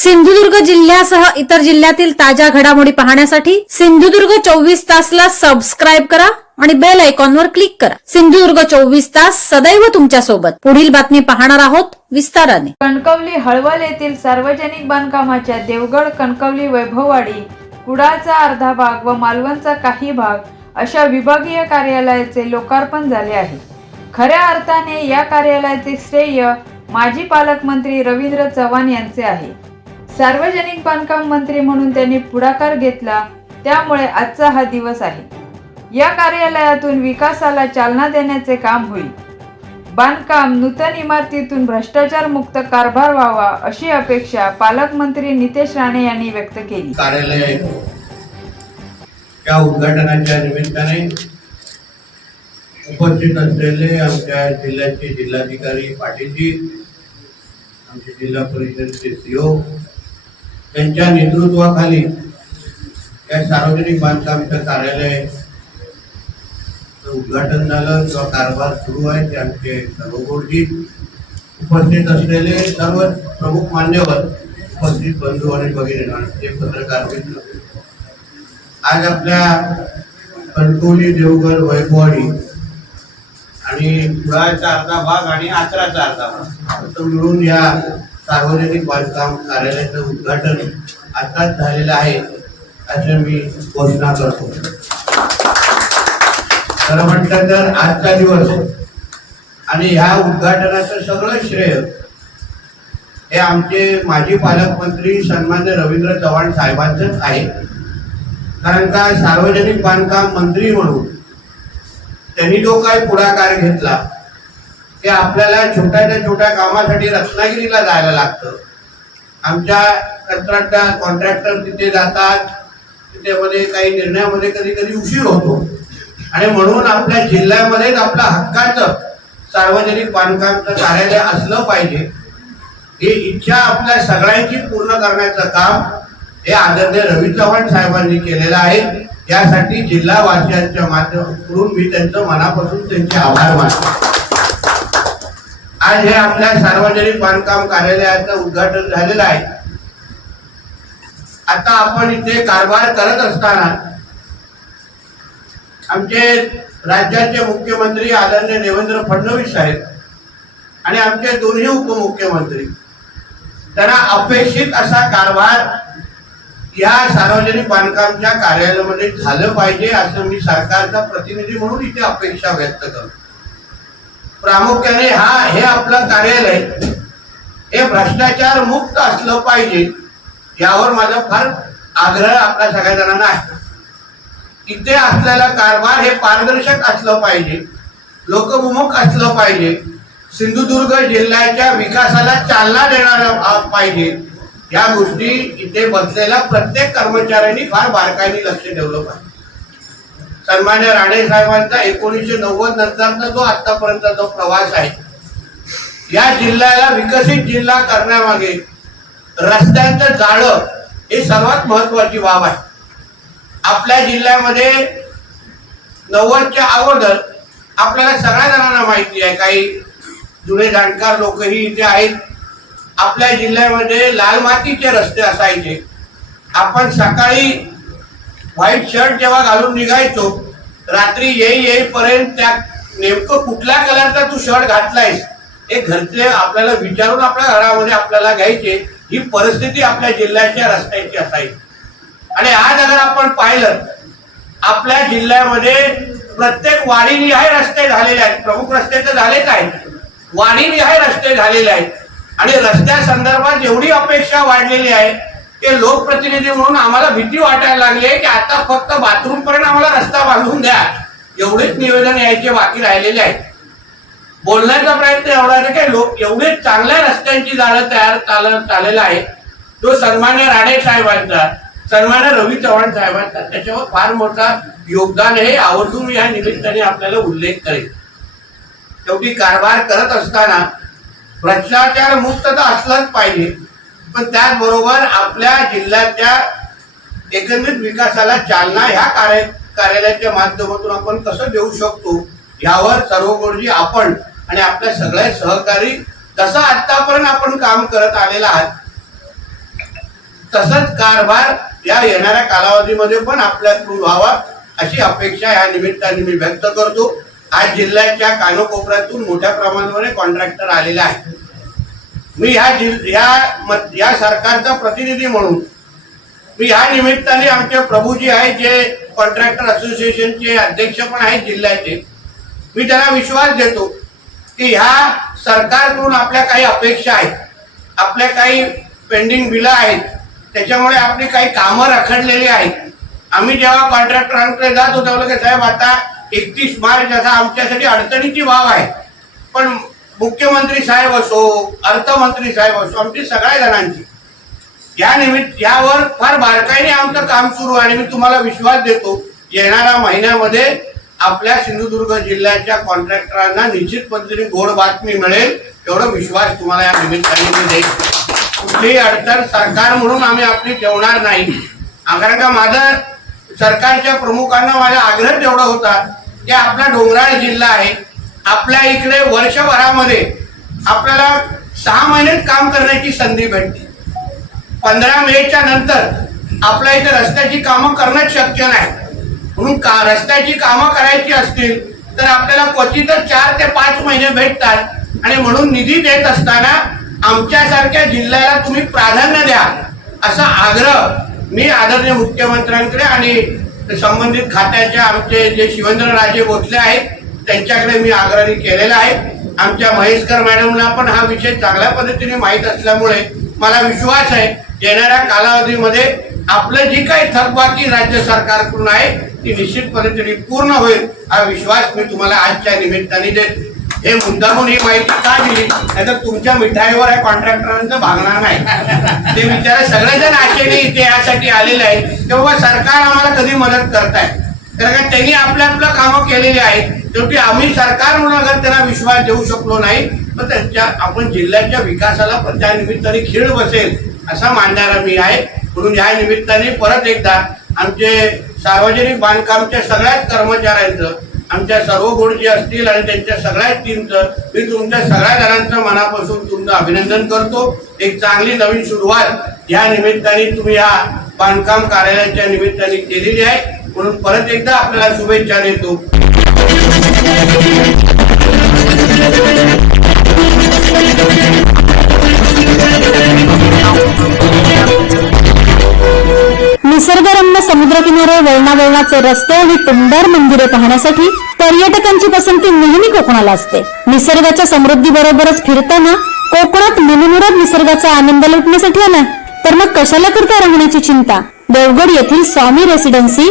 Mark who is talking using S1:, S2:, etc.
S1: सिंधुदुर्ग जिल्ह्यासह इतर जिल्ह्यातील ताज्या घडामोडी पाहण्यासाठी सिंधुदुर्ग चोवीस तासला सबस्क्राईब करा आणि बेल आयकॉनवर क्लिक करा. सिंधुदुर्ग चोवीस तास सदैव तुमच्यासोबत पुढील बातमी पाहणार आहोत विस्ताराने.
S2: कणकवली हळवल येथील सार्वजनिक बांधकामाच्या देवगड कणकवली वैभववाडी कुडाळचा अर्धा भाग व मालवणचा काही भाग अशा विभागीय कार्यालयाचे लोकार्पण झाले आहे. खऱ्या अर्थाने या कार्यालयाचे श्रेय माजी पालकमंत्री रवींद्र चव्हाण यांचे आहे. सार्वजनिक बांधकाम मंत्री म्हणून त्यांनी पुढाकार घेतला त्यामुळे आजचा हा दिवस आहे. या कार्यालयातून विकासाला चालना देण्याचे काम होईल. बांधकाम नूतन इमारतीतून भ्रष्टाचार मुक्त कारभार व्हावा अशी अपेक्षा पालकमंत्री नितेश राणे यांनी व्यक्त केली.
S3: कार्यालय त्या उद्घाटनाच्या निमित्ताने उपस्थित असलेले आमच्या जिल्ह्याचे जिल्हाधिकारी पाटीलजी आमचे जिल्हा परिषदचे सीओ त्यांच्या नेतृत्वाखाली या सार्वजनिक बांधकामचं कार्यालय उद्घाटन झालं. किंवा कारभार सुरू आहे ते आमचे सर्व गोष्टी उपस्थित असलेले सर्व प्रमुख मान्यवर उपस्थित बंधू आणि भगिनी ते पत्रकार मित्र. आज आपल्या कणकोली देवगड वैभवाडी आणि कुळाचा अर्धा भाग आणि आचराचा अर्धा भाग. असं मिळून या सार्वजनिक बांधकाम कार्यालयाचं उद्घाटन आताच झालेलं आहे असं मी घोषणा करतो. खरं म्हटलं तर आजचा दिवस आणि ह्या उद्घाटनाचं सगळं श्रेय हे आमचे माजी पालकमंत्री सन्मान्य रवींद्र चव्हाण साहेबांचंच आहे. कारण का सार्वजनिक बांधकाम मंत्री म्हणून त्यांनी जो काय पुढाकार घेतला ते आपल्याला छोट्याच्या छोट्या कामासाठी रत्नागिरीला जायला लागतं. आमच्या कंत्राटदार कॉन्ट्रॅक्टर तिथे जातात. तिथेमध्ये काही निर्णयामध्ये कधी कधी उशीर होतो. आणि म्हणून आपल्या जिल्ह्यामध्येच आपला हक्काचं सार्वजनिक बांधकामचं कार्यालय असलं पाहिजे. ही इच्छा आपल्या सगळ्यांची पूर्ण करण्याचं काम हे आदरणीय रवी चव्हाण साहेबांनी केलेलं आहे. यासाठी जिल्हावासियांच्या माध्यमातून मी त्यांचं मनापासून त्यांचे आभार मानतो. आज हे आपल्या सार्वजनिक बांधकाम कार्यालयाचं उद्घाटन झालेलं आहे. आता आपण इथे कारभार करत असताना आमचे राज्याचे मुख्यमंत्री आदरणीय देवेंद्र फडणवीस साहेब आणि आमचे दोन्ही उपमुख्यमंत्री त्यांना अपेक्षित असा कारभार या सार्वजनिक बांधकामच्या कार्यालयामध्ये झालं पाहिजे असं मी सरकारचा प्रतिनिधी म्हणून इथे अपेक्षा व्यक्त करतो. प्रामुख्याने हा हे आपलं कार्यालय हे भ्रष्टाचार मुक्त असलं पाहिजे यावर माझा फार आग्रह आपल्या सगळ्या जणांना आहे. इथे असलेला कारभार हे पारदर्शक असलं पाहिजे लोकविमुख असलं पाहिजे सिंधुदुर्ग जिल्ह्याच्या विकासाला चालना देणारा पाहिजे या गोष्टी इथे बसलेल्या प्रत्येक कर्मचाऱ्यांनी फार बारकाईने लक्ष ठेवलं पाहिजे. सन्मान्य राणे साहेबांचा एकोणीसशे नव्वद नंतरचा जो आतापर्यंतचा जो प्रवास आहे या जिल्ह्याला विकसित जिल्हा करण्यामागे रस्त्यांचं जाळं हे सर्वात महत्वाची बाब आहे. आपल्या जिल्ह्यामध्ये नव्वदच्या अगोदर आपल्याला सगळ्या जणांना माहिती आहे काही जुने जाणकार लोकही इथे आहेत. आपल्या जिल्ह्यामध्ये लाल मातीचे रस्ते असायचे. आपण सकाळी व्हाईट शर्ट जेव्हा घालून निघायचो रात्री येई येईपर्यंत त्या नेमकं कुठल्या कलरचा तू शर्ट घातलायस हे घरचे आपल्याला विचारून आपल्या घरामध्ये आपल्याला घ्यायचे ही परिस्थिती आपल्या जिल्ह्याच्या रस्त्याची असायची. आणि आज अगर आपण पाहिलं आपल्या जिल्ह्यामध्ये प्रत्येक वाडीनिहाय रस्ते झालेले आहेत. प्रमुख रस्ते तर झालेच आहेत वाडीनिहाय रस्ते झालेले आहेत. आणि रस्त्या संदर्भात एवढी अपेक्षा वाढलेली आहे ते लोकप्रतिनिधी म्हणून आम्हाला भीती वाटायला लागली आहे की आता फक्त बाथरूम पर्यंत आम्हाला रस्ता बांधून द्या. एवढेच निवेदन यायचे बाकी राहिलेले आहेत. बोलण्याचा प्रयत्न एवढा आहे की लोक एवढे चांगल्या रस्त्यांची जाळं तयार चाल चाललेलं आहे. तो सन्मान्य राणे साहेबांचा सन्मान्य रवी चव्हाण साहेबांचा त्याच्यावर फार मोठा योगदान हे आवर्जून या निमित्ताने आपल्याला उल्लेख करेल शेवटी कारभार करत असताना भ्रष्टाचार मुक्त तर असलाच पाहिजे. पण त्याचबरोबर आपल्या जिल्ह्याच्या एकंदरीत विकासाला चालना ह्या कार्य कार्यालयाच्या माध्यमातून आपण कसं देऊ शकतो यावर सर्व गोष्टी आपण आणि आपल्या सगळ्या सहकारी तसं आतापर्यंत आपण काम करत आलेलं आहात तसंच कारभार या येणाऱ्या कालावधीमध्ये पण आपल्याकडून व्हावा अशी अपेक्षा या निमित्ताने मी व्यक्त करतो. आज जिल्ह्याच्या कानोकोपऱ्यातून मोठ्या प्रमाणामध्ये कॉन्ट्रॅक्टर आलेले आहेत. मी ह्या जिल या मत- या सरकारचा प्रतिनिधी म्हणून मी ह्या निमित्ताने आमचे प्रभूजी आहेत जे कॉन्ट्रॅक्टर असोसिएशनचे अध्यक्ष पण आहेत जिल्ह्याचे मी त्यांना विश्वास देतो की ह्या सरकारकडून आपल्या काही अपेक्षा आहेत आपल्या काही पेंडिंग बिलं आहेत त्याच्यामुळे आपली काही कामं रखडलेली आहेत. आम्ही जेव्हा कॉन्ट्रॅक्टरांकडे जातो तेव्हा की साहेब आता एकतीस मार्च असा आमच्यासाठी अडचणीची बाब आहे. पण मुख्यमंत्री साहेब असो अर्थमंत्री साहेब असो आमची सगळ्या जणांची. या निमित्त यावर फार बारकाईने आमचं काम सुरू आहे आणि मी तुम्हाला विश्वास देतो येणाऱ्या महिन्यामध्ये आपल्या सिंधुदुर्ग जिल्ह्याच्या कॉन्ट्रॅक्टरांना निश्चित पद्धतीने गोड बातमी मिळेल एवढा विश्वास तुम्हाला या निमित्ताने देईल कुठलीही अडचण सरकार म्हणून आम्ही आपली ठेवणार नाही. कारण का माझं सरकारच्या प्रमुखांना माझा आग्रह तेवढा होता की आपला डोंगराळ जिल्हा आहे आपल्या इकडे वर्षभरामध्ये आपल्याला सहा महिन्यात काम करण्याची संधी भेटते पंधरा मेच्या नंतर आपल्या इथे रस्त्याची कामं करणंच शक्य नाही. म्हणून का रस्त्याची कामं करायची असतील तर आपल्याला क्वचितच चार ते पाच महिने भेटतात. आणि म्हणून निधी देत असताना आमच्यासारख्या जिल्ह्याला तुम्ही प्राधान्य द्या असा आग्रह मी आदरणीय मुख्यमंत्र्यांकडे आणि संबंधित खात्याच्या आमचे जे शिवेंद्रराजे भोसले आहेत त्यांच्याकडे मी आग्रही केलेला आहे. आमच्या महेशकर मॅडमला पण हा विषय चांगल्या पद्धतीने माहीत असल्यामुळे मला विश्वास आहे येणाऱ्या कालावधीमध्ये आपलं जी काही थकबाकी राज्य सरकारकडून आहे ती निश्चित पद्धतीने पूर्ण होईल हा विश्वास मी तुम्हाला आजच्या निमित्ताने देत हे मुद्दामून ही माहिती का दिली? नाहीतर तुमच्या मिठाईवर आहे कॉन्ट्रॅक्टरांचं भागणार नाही. ते बिचारे सगळेजण आशेने इथे यासाठी आलेले आहेत की सरकार आम्हाला कधी मदत करताय कारण का त्यांनी आपल्या आपल्या कामं केलेली आहेत. शेवटी आम्ही सरकार म्हणून अगर त्यांना विश्वास देऊ शकलो नाही तर त्यांच्या आपण जिल्ह्याच्या विकासाला पण त्या निमित्ताने खीळ बसेल असा मानणारा मी आहे. म्हणून या निमित्ताने परत एकदा आमचे सार्वजनिक बांधकामच्या सगळ्याच कर्मचाऱ्यांचं आमच्या सर्व बोर्ड जे असतील आणि त्यांच्या सगळ्याच टीमचं मी तुमच्या सगळ्या जणांचं मनापासून तुमचं अभिनंदन करतो. एक चांगली नवीन सुरुवात या निमित्ताने तुम्ही या बांधकाम कार्यालयाच्या निमित्ताने केलेली आहे. म्हणून परत एकदा आपल्याला शुभेच्छा देतो.
S1: निसर्गरम्य समुद्रकिनारे वळणावळणाचे रस्ते आणि टुमदार मंदिरे पाहण्यासाठी पर्यटकांची पसंती नेहमी कोकणाला असते. निसर्गाच्या समृद्धी बरोबरच फिरताना कोकणात मनमुराद निसर्गाचा आनंद लुटण्यासाठी आला तर मग कशाला करता राहण्याची चिंता? देवगड येथील Swami residency